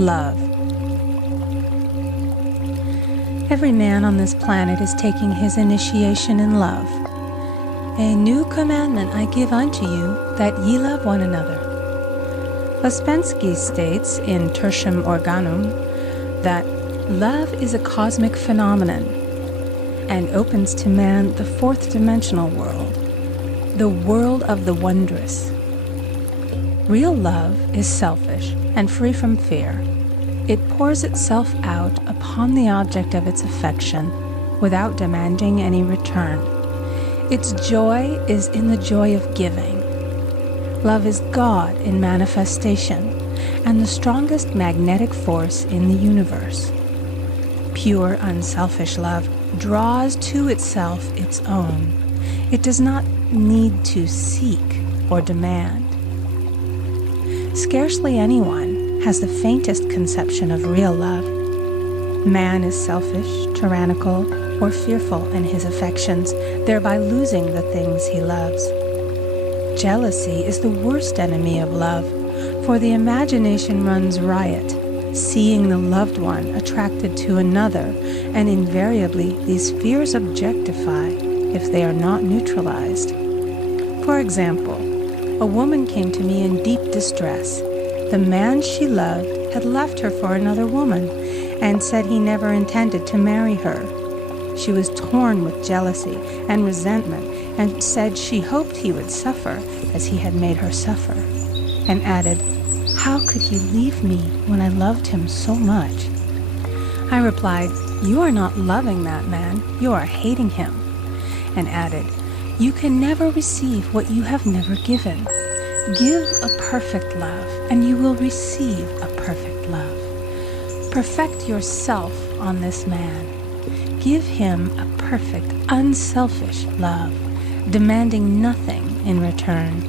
love. Every man on this planet is taking his initiation in love. A new commandment I give unto you, that ye love one another. Ouspensky states in Tertium Organum that love is a cosmic phenomenon and opens to man the fourth dimensional world, the world of the wondrous. Real love is selfish and free from fear. It pours itself out upon the object of its affection without demanding any return. Its joy is in the joy of giving. Love is God in manifestation and the strongest magnetic force in the universe. Pure, unselfish love draws to itself its own. It does not need to seek or demand. Scarcely anyone has the faintest conception of real love. Man is selfish, tyrannical, or fearful in his affections, thereby losing the things he loves. Jealousy is the worst enemy of love, for the imagination runs riot, seeing the loved one attracted to another, and invariably these fears objectify if they are not neutralized. For example, a woman came to me in deep distress. The man she loved had left her for another woman and said he never intended to marry her. She was torn with jealousy and resentment and said she hoped he would suffer as he had made her suffer, and added, "How could he leave me when I loved him so much?" I replied, "You are not loving that man, you are hating him," and added, "You can never receive what you have never given. Give a perfect love, and you will receive a perfect love. Perfect yourself on this man. Give him a perfect, unselfish love, demanding nothing in return.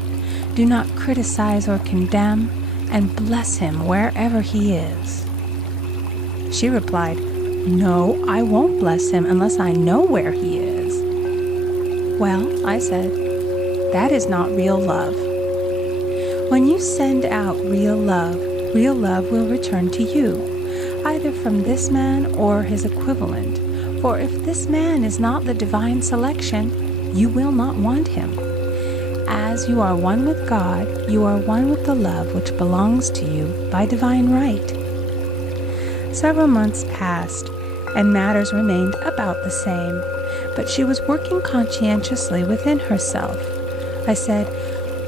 Do not criticize or condemn, and bless him wherever he is." She replied, "No, I won't bless him unless I know where he is." "Well," I said, "that is not real love. When you send out real love will return to you, either from this man or his equivalent. For if this man is not the divine selection, you will not want him. As you are one with God, you are one with the love which belongs to you by divine right." Several months passed, and matters remained about the same, but she was working conscientiously within herself. I said,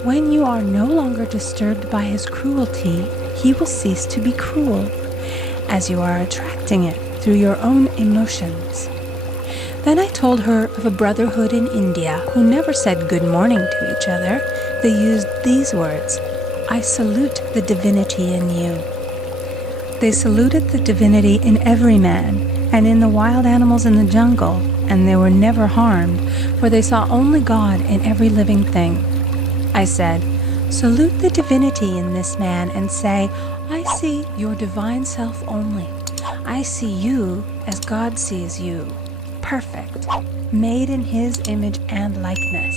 "When you are no longer disturbed by his cruelty, he will cease to be cruel, as you are attracting it through your own emotions." Then I told her of a brotherhood in India who never said good morning to each other. They used these words, "I salute the divinity in you." They saluted the divinity in every man and in the wild animals in the jungle, and they were never harmed, for they saw only God in every living thing. I said, "Salute the divinity in this man and say, I see your divine self only. I see you as God sees you, perfect, made in his image and likeness."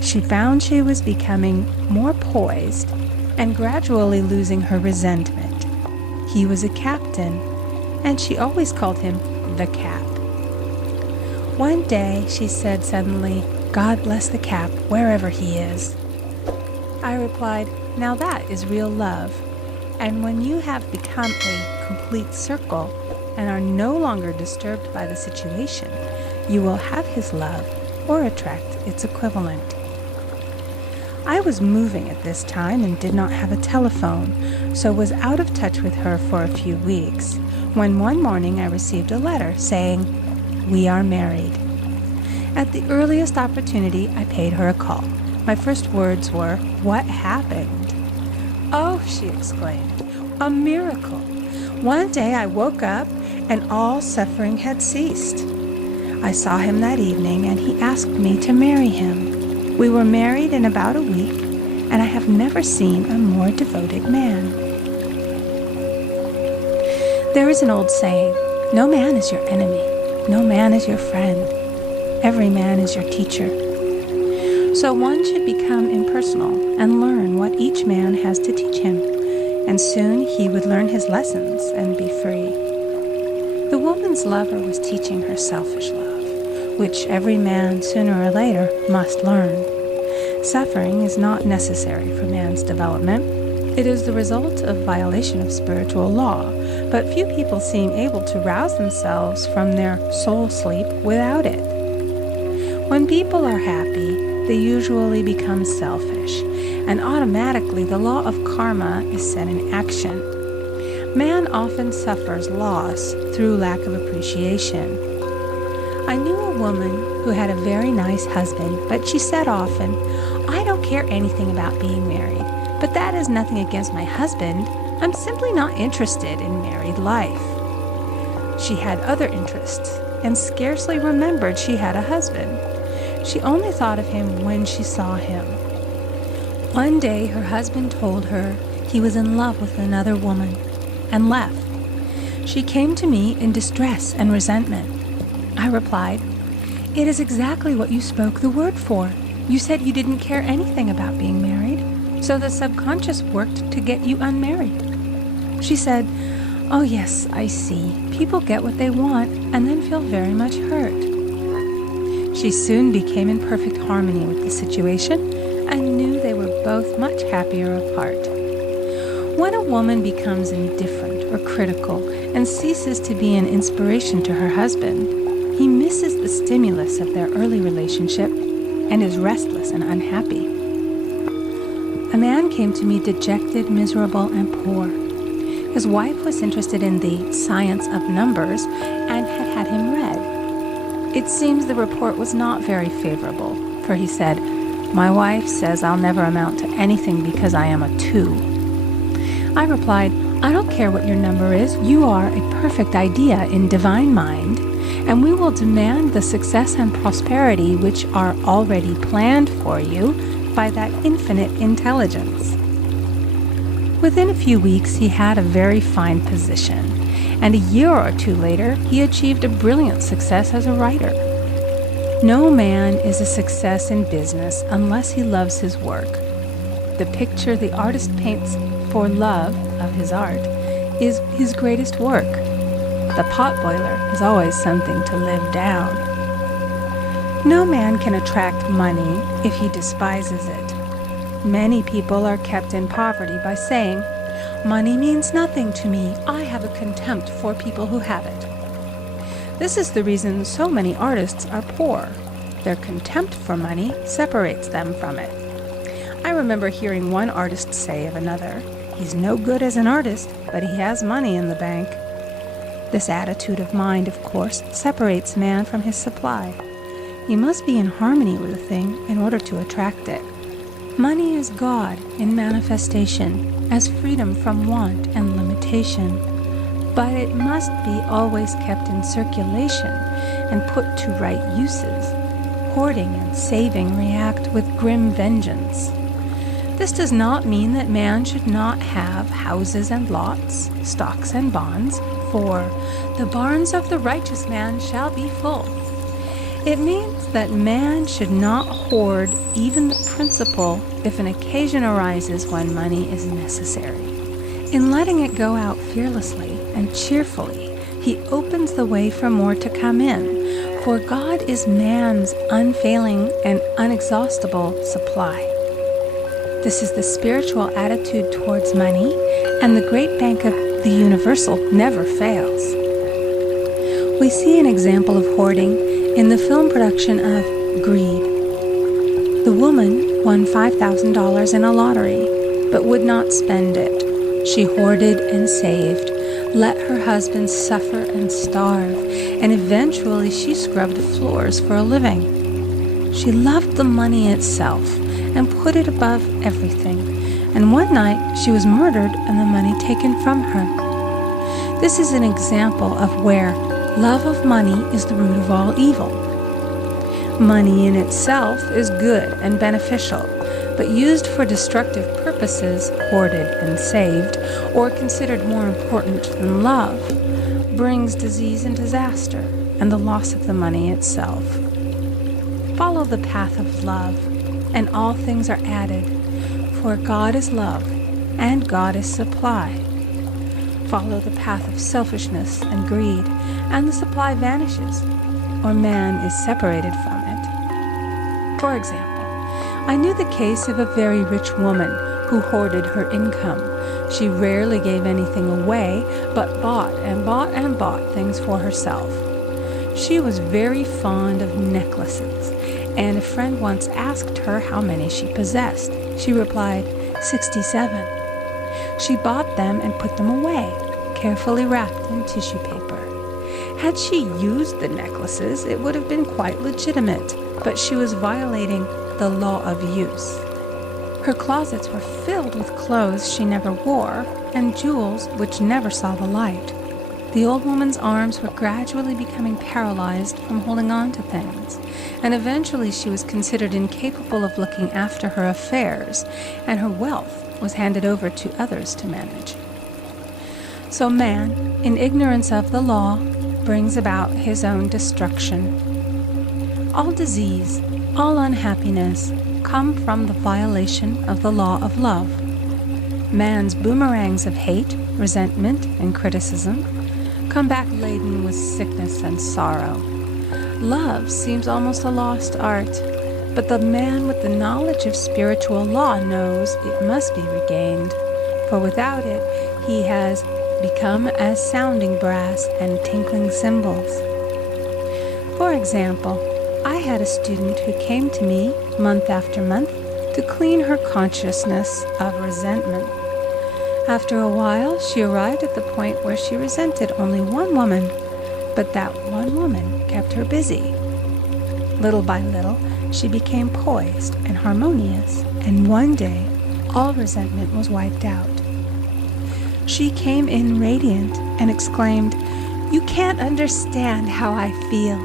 She found she was becoming more poised and gradually losing her resentment. He was a captain, and she always called him the Cap. One day she said suddenly, "God bless the Cap wherever he is." I replied, "Now that is real love. And when you have become a complete circle and are no longer disturbed by the situation, you will have his love or attract its equivalent." I was moving at this time and did not have a telephone, so was out of touch with her for a few weeks, when one morning I received a letter saying, "We are married." At the earliest opportunity, I paid her a call. My first words were, "What happened?" "Oh," she exclaimed, "a miracle. One day I woke up and all suffering had ceased. I saw him that evening and he asked me to marry him. We were married in about a week, and I have never seen a more devoted man." There is an old saying, "No man is your enemy. No man is your friend. Every man is your teacher." So one should become impersonal and learn what each man has to teach him. and soon he would learn his lessons and be free. The woman's lover was teaching her selfish love, which every man sooner or later must learn. Suffering is not necessary for man's development. It is the result of violation of spiritual law, but few people seem able to rouse themselves from their soul sleep without it. When people are happy, they usually become selfish, and automatically the law of karma is set in action. Man often suffers loss through lack of appreciation. I knew a woman who had a very nice husband, but she said often, "I don't care anything about being married, but that is nothing against my husband. I'm simply not interested in married life." She had other interests and scarcely remembered she had a husband. She only thought of him when she saw him. One day her husband told her he was in love with another woman and left. She came to me in distress and resentment. I replied, "It is exactly what you spoke the word for. You said you didn't care anything about being married, so the subconscious worked to get you unmarried." She said, "Oh yes, I see. People get what they want and then feel very much hurt." She soon became in perfect harmony with the situation and knew they were both much happier apart. When a woman becomes indifferent or critical and ceases to be an inspiration to her husband, he misses the stimulus of their early relationship and is restless and unhappy. A man came to me dejected, miserable, and poor. His wife was interested in the science of numbers and had had him read. It seems the report was not very favorable, for he said, "My wife says I'll never amount to anything because I am a 2. I replied, "I don't care what your number is. You are a perfect idea in divine mind, and we will demand the success and prosperity which are already planned for you by that infinite intelligence." Within a few weeks, he had a very fine position, and a year or two later, he achieved a brilliant success as a writer. No man is a success in business unless he loves his work. The picture the artist paints for love of his art is his greatest work. The potboiler is always something to live down. No man can attract money if he despises it. Many people are kept in poverty by saying, "Money means nothing to me. I have a contempt for people who have it." This is the reason so many artists are poor. Their contempt for money separates them from it. I remember hearing one artist say of another, "He's no good as an artist, but he has money in the bank." This attitude of mind, of course, separates man from his supply. He must be in harmony with a thing in order to attract it. Money is God in manifestation, as freedom from want and limitation. But it must be always kept in circulation and put to right uses. Hoarding and saving react with grim vengeance. This does not mean that man should not have houses and lots, stocks and bonds, for the barns of the righteous man shall be full. It means that man should not hoard even the principal if an occasion arises when money is necessary. In letting it go out fearlessly and cheerfully, he opens the way for more to come in, for God is man's unfailing and unexhaustible supply. This is the spiritual attitude towards money, and the great bank of the universal never fails. We see an example of hoarding in the film production of Greed. The woman won $5,000 in a lottery, but would not spend it. She hoarded and saved, let her husband suffer and starve, and eventually she scrubbed floors for a living. She loved the money itself and put it above everything, and one night she was murdered and the money taken from her. This is an example of where love of money is the root of all evil. Money in itself is good and beneficial, but used for destructive purposes, hoarded and saved, or considered more important than love, brings disease and disaster and the loss of the money itself. Follow the path of love, and all things are added, for God is love, and God is supply. Follow the path of selfishness and greed, and the supply vanishes, or man is separated from it. For example, I knew the case of a very rich woman who hoarded her income. She rarely gave anything away, but bought and bought and bought things for herself. She was very fond of necklaces, and a friend once asked her how many she possessed. She replied, 67. She bought them and put them away, carefully wrapped in tissue paper. Had she used the necklaces, it would have been quite legitimate, but she was violating the law of use. Her closets were filled with clothes she never wore and jewels which never saw the light. The old woman's arms were gradually becoming paralyzed from holding on to things, and eventually she was considered incapable of looking after her affairs, and her wealth was handed over to others to manage. So man, in ignorance of the law, brings about his own destruction. All disease, all unhappiness come from the violation of the law of love. Man's boomerangs of hate, resentment, and criticism come back laden with sickness and sorrow. Love seems almost a lost art, but the man with the knowledge of spiritual law knows it must be regained, for without it he has become as sounding brass and tinkling cymbals. For example, I had a student who came to me month after month to clean her consciousness of resentment. After a while, she arrived at the point where she resented only one woman, but that one woman kept her busy. Little by little, she became poised and harmonious, and one day, all resentment was wiped out. She came in radiant and exclaimed, "You can't understand how I feel.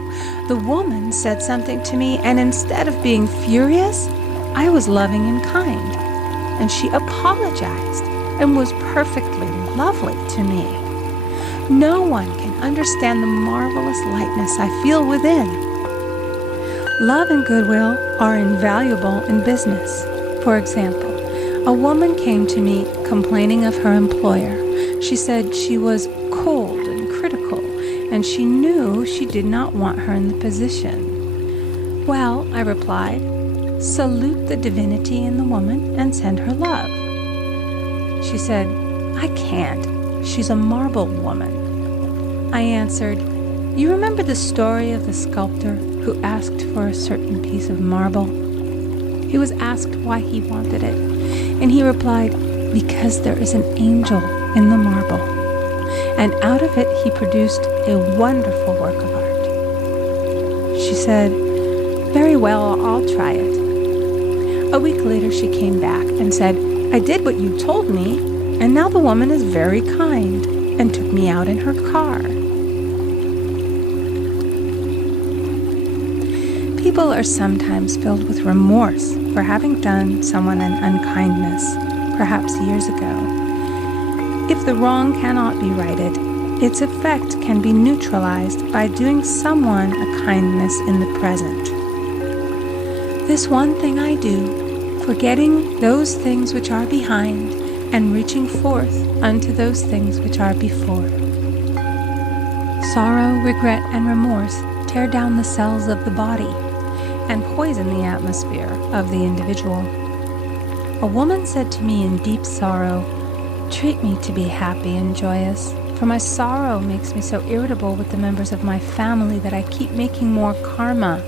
The woman said something to me, and instead of being furious, I was loving and kind. And she apologized and was perfectly lovely to me. No one can understand the marvelous lightness I feel within." Love and goodwill are invaluable in business. For example, a woman came to me complaining of her employer. She said she was cold and critical, and she knew she did not want her in the position. "Well," I replied, "salute the divinity in the woman and send her love." She said, "I can't. She's a marble woman." I answered, "You remember the story of the sculptor who asked for a certain piece of marble? He was asked why he wanted it, and he replied, 'Because there is an angel in the marble.' And out of it he produced a wonderful work of art." She said, "Very well, I'll try it." A week later she came back and said, "I did what you told me, and now the woman is very kind," and took me out in her car. People are sometimes filled with remorse for having done someone an unkindness, perhaps years ago. If the wrong cannot be righted, its effect can be neutralized by doing someone a kindness in the present. This one thing I do, forgetting those things which are behind, and reaching forth unto those things which are before. Sorrow, regret, and remorse tear down the cells of the body and poison the atmosphere of the individual. A woman said to me in deep sorrow, "Treat me to be happy and joyous, for my sorrow makes me so irritable with the members of my family that I keep making more karma."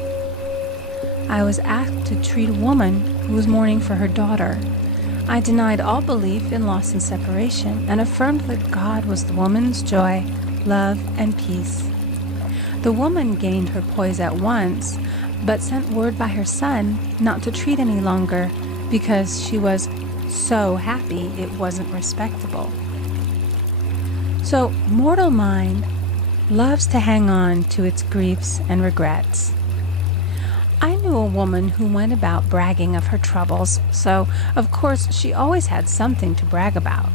I was asked to treat a woman who was mourning for her daughter. I denied all belief in loss and separation and affirmed that God was the woman's joy, love, and peace. The woman gained her poise at once, but sent word by her son not to treat any longer because she was so happy it wasn't respectable. So mortal mind loves to hang on to its griefs and regrets. I knew a woman who went about bragging of her troubles, so of course she always had something to brag about.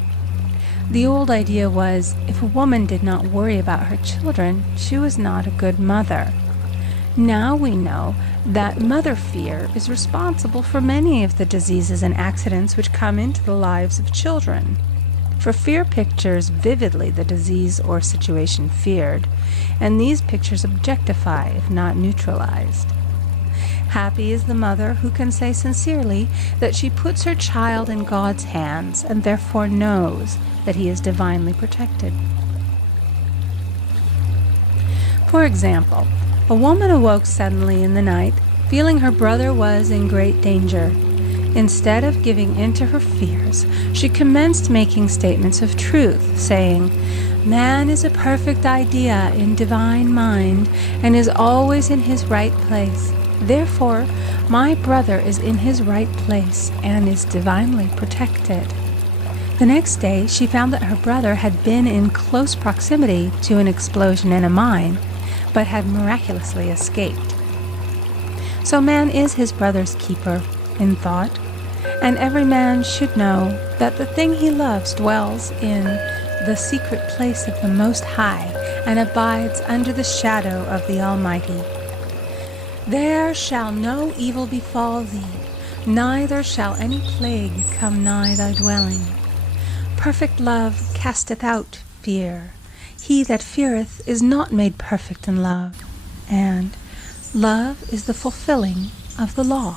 The old idea was, if a woman did not worry about her children, she was not a good mother. Now we know that mother fear is responsible for many of the diseases and accidents which come into the lives of children. For fear pictures vividly the disease or situation feared, and these pictures objectify if not neutralized. Happy is the mother who can say sincerely that she puts her child in God's hands and therefore knows that he is divinely protected. For example, a woman awoke suddenly in the night, feeling her brother was in great danger. Instead of giving in to her fears, she commenced making statements of truth, saying, "Man is a perfect idea in divine mind and is always in his right place. Therefore, my brother is in his right place and is divinely protected." The next day, she found that her brother had been in close proximity to an explosion in a mine, but had miraculously escaped. So man is his brother's keeper in thought, and every man should know that the thing he loves dwells in the secret place of the Most High and abides under the shadow of the Almighty. There shall no evil befall thee, neither shall any plague come nigh thy dwelling. Perfect love casteth out fear. He that feareth is not made perfect in love, and love is the fulfilling of the law.